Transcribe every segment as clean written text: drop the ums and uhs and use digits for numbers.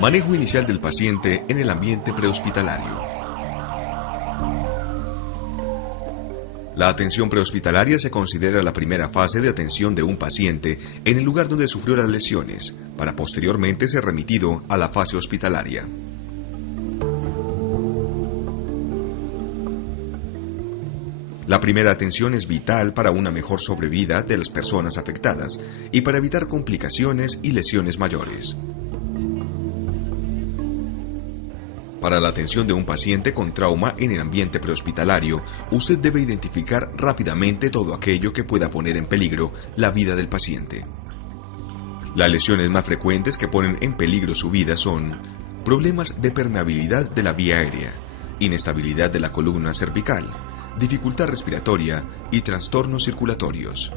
Manejo inicial del paciente en el ambiente prehospitalario. La atención prehospitalaria se considera la primera fase de atención de un paciente en el lugar donde sufrió las lesiones, para posteriormente ser remitido a la fase hospitalaria. La primera atención es vital para una mejor sobrevida de las personas afectadas y para evitar complicaciones y lesiones mayores. Para la atención de un paciente con trauma en el ambiente prehospitalario, usted debe identificar rápidamente todo aquello que pueda poner en peligro la vida del paciente. Las lesiones más frecuentes que ponen en peligro su vida son problemas de permeabilidad de la vía aérea, inestabilidad de la columna cervical, dificultad respiratoria y trastornos circulatorios.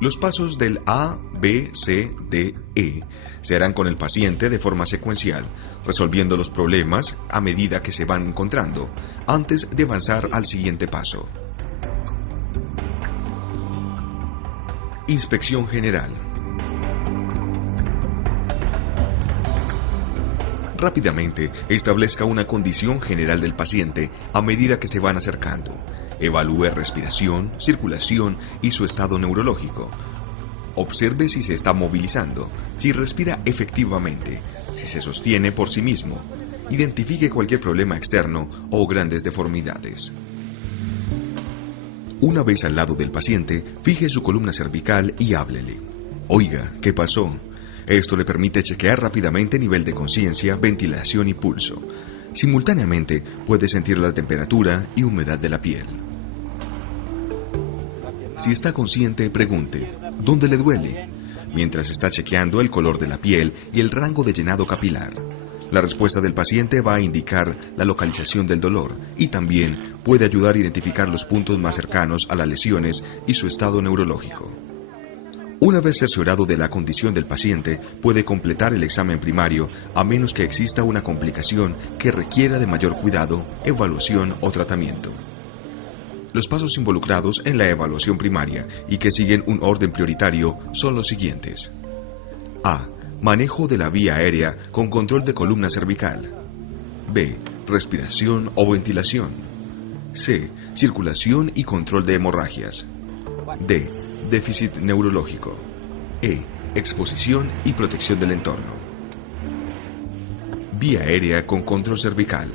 Los pasos del A, B, C, D, E se harán con el paciente de forma secuencial, resolviendo los problemas a medida que se van encontrando, antes de avanzar al siguiente paso. Inspección general. Rápidamente, establezca una condición general del paciente a medida que se van acercando. Evalúe respiración, circulación y su estado neurológico. Observe si se está movilizando, si respira efectivamente, si se sostiene por sí mismo. Identifique cualquier problema externo o grandes deformidades. Una vez al lado del paciente, fije su columna cervical y háblele. Oiga, ¿qué pasó? Esto le permite chequear rápidamente nivel de conciencia, ventilación y pulso. Simultáneamente, puede sentir la temperatura y humedad de la piel. Si está consciente, pregunte, ¿dónde le duele? Mientras está chequeando el color de la piel y el rango de llenado capilar. La respuesta del paciente va a indicar la localización del dolor y también puede ayudar a identificar los puntos más cercanos a las lesiones y su estado neurológico. Una vez cerciorado de la condición del paciente, puede completar el examen primario a menos que exista una complicación que requiera de mayor cuidado, evaluación o tratamiento. Los pasos involucrados en la evaluación primaria y que siguen un orden prioritario son los siguientes. A. Manejo de la vía aérea con control de columna cervical. B. Respiración o ventilación. C. Circulación y control de hemorragias. D. Déficit neurológico. E. Exposición y protección del entorno. Vía aérea con control cervical.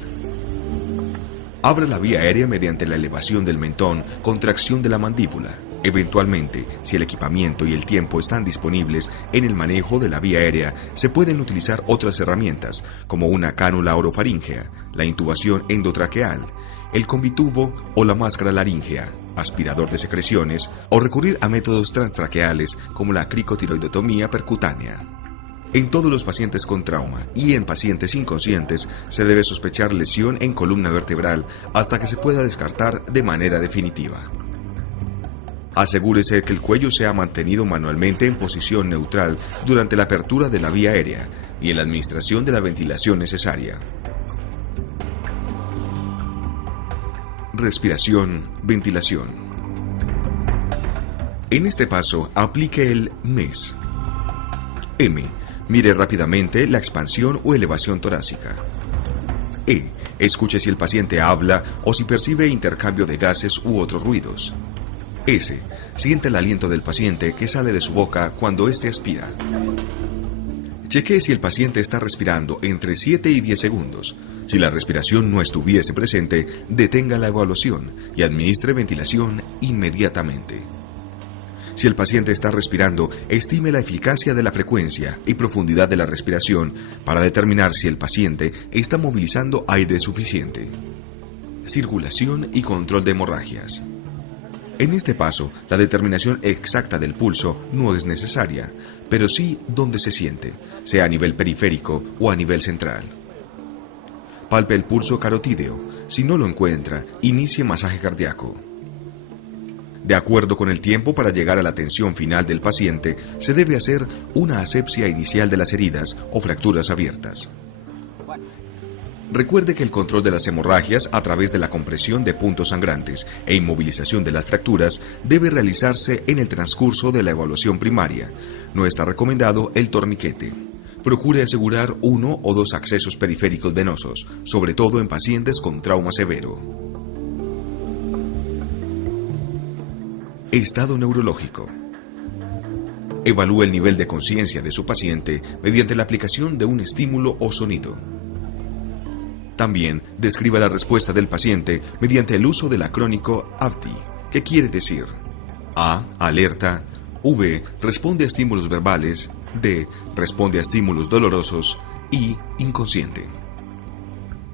Abra la vía aérea mediante la elevación del mentón, contracción de la mandíbula. Eventualmente, si el equipamiento y el tiempo están disponibles en el manejo de la vía aérea, se pueden utilizar otras herramientas, como una cánula orofaríngea, la intubación endotraqueal, el combitubo o la máscara laríngea, aspirador de secreciones, o recurrir a métodos transtraqueales como la cricotiroidotomía percutánea. En todos los pacientes con trauma y en pacientes inconscientes se debe sospechar lesión en columna vertebral hasta que se pueda descartar de manera definitiva. Asegúrese que el cuello sea mantenido manualmente en posición neutral durante la apertura de la vía aérea y en la administración de la ventilación necesaria. Respiración, ventilación. En este paso, aplique el MES. M. Mire rápidamente la expansión o elevación torácica. E. Escuche si el paciente habla o si percibe intercambio de gases u otros ruidos. S. Siente el aliento del paciente que sale de su boca cuando éste aspira. Chequee si el paciente está respirando entre 7 y 10 segundos. Si la respiración no estuviese presente, detenga la evaluación y administre ventilación inmediatamente. Si el paciente está respirando, estime la eficacia de la frecuencia y profundidad de la respiración para determinar si el paciente está movilizando aire suficiente. Circulación y control de hemorragias. En este paso, la determinación exacta del pulso no es necesaria, pero sí dónde se siente, sea a nivel periférico o a nivel central. Palpe el pulso carotídeo. Si no lo encuentra, inicie masaje cardíaco. De acuerdo con el tiempo para llegar a la atención final del paciente, se debe hacer una asepsia inicial de las heridas o fracturas abiertas. Recuerde que el control de las hemorragias a través de la compresión de puntos sangrantes e inmovilización de las fracturas debe realizarse en el transcurso de la evaluación primaria. No está recomendado el torniquete. Procure asegurar 1 o 2 accesos periféricos venosos, sobre todo en pacientes con trauma severo. Estado neurológico. Evalúe el nivel de conciencia de su paciente mediante la aplicación de un estímulo o sonido. También describa la respuesta del paciente mediante el uso del acrónico AVDI, que quiere decir A, alerta, V, responde a estímulos verbales, D, responde a estímulos dolorosos y inconsciente.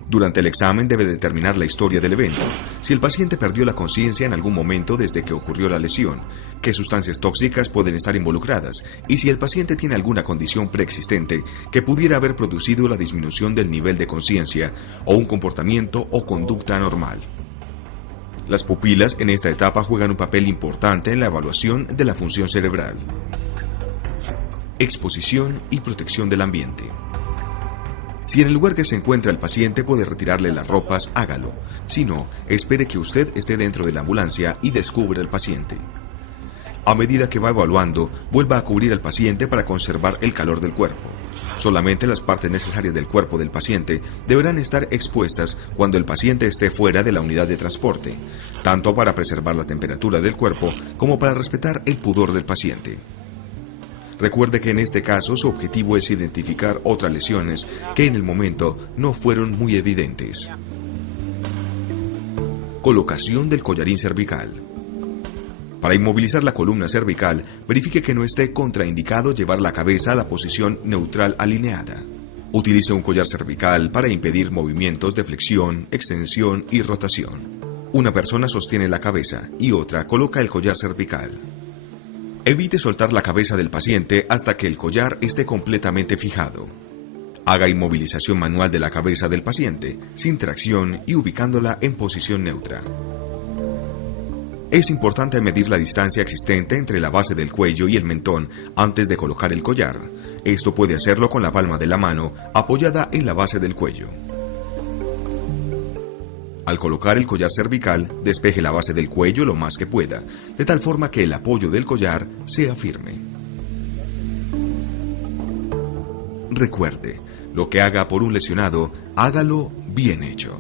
Durante el examen debe determinar la historia del evento, si el paciente perdió la conciencia en algún momento desde que ocurrió la lesión, qué sustancias tóxicas pueden estar involucradas y si el paciente tiene alguna condición preexistente que pudiera haber producido la disminución del nivel de conciencia o un comportamiento o conducta anormal. Las pupilas en esta etapa juegan un papel importante en la evaluación de la función cerebral. Exposición y protección del ambiente. Si en el lugar que se encuentra el paciente puede retirarle las ropas, hágalo. Si no, espere que usted esté dentro de la ambulancia y descubra al paciente. A medida que va evaluando, vuelva a cubrir al paciente para conservar el calor del cuerpo. Solamente las partes necesarias del cuerpo del paciente deberán estar expuestas cuando el paciente esté fuera de la unidad de transporte, tanto para preservar la temperatura del cuerpo como para respetar el pudor del paciente. Recuerde que en este caso su objetivo es identificar otras lesiones que en el momento no fueron muy evidentes. Colocación del collarín cervical. Para inmovilizar la columna cervical, verifique que no esté contraindicado llevar la cabeza a la posición neutral alineada. Utilice un collar cervical para impedir movimientos de flexión, extensión y rotación. Una persona sostiene la cabeza y otra coloca el collar cervical. Evite soltar la cabeza del paciente hasta que el collar esté completamente fijado. Haga inmovilización manual de la cabeza del paciente, sin tracción y ubicándola en posición neutra. Es importante medir la distancia existente entre la base del cuello y el mentón antes de colocar el collar. Esto puede hacerlo con la palma de la mano apoyada en la base del cuello. Al colocar el collar cervical, despeje la base del cuello lo más que pueda, de tal forma que el apoyo del collar sea firme. Recuerde, lo que haga por un lesionado, hágalo bien hecho.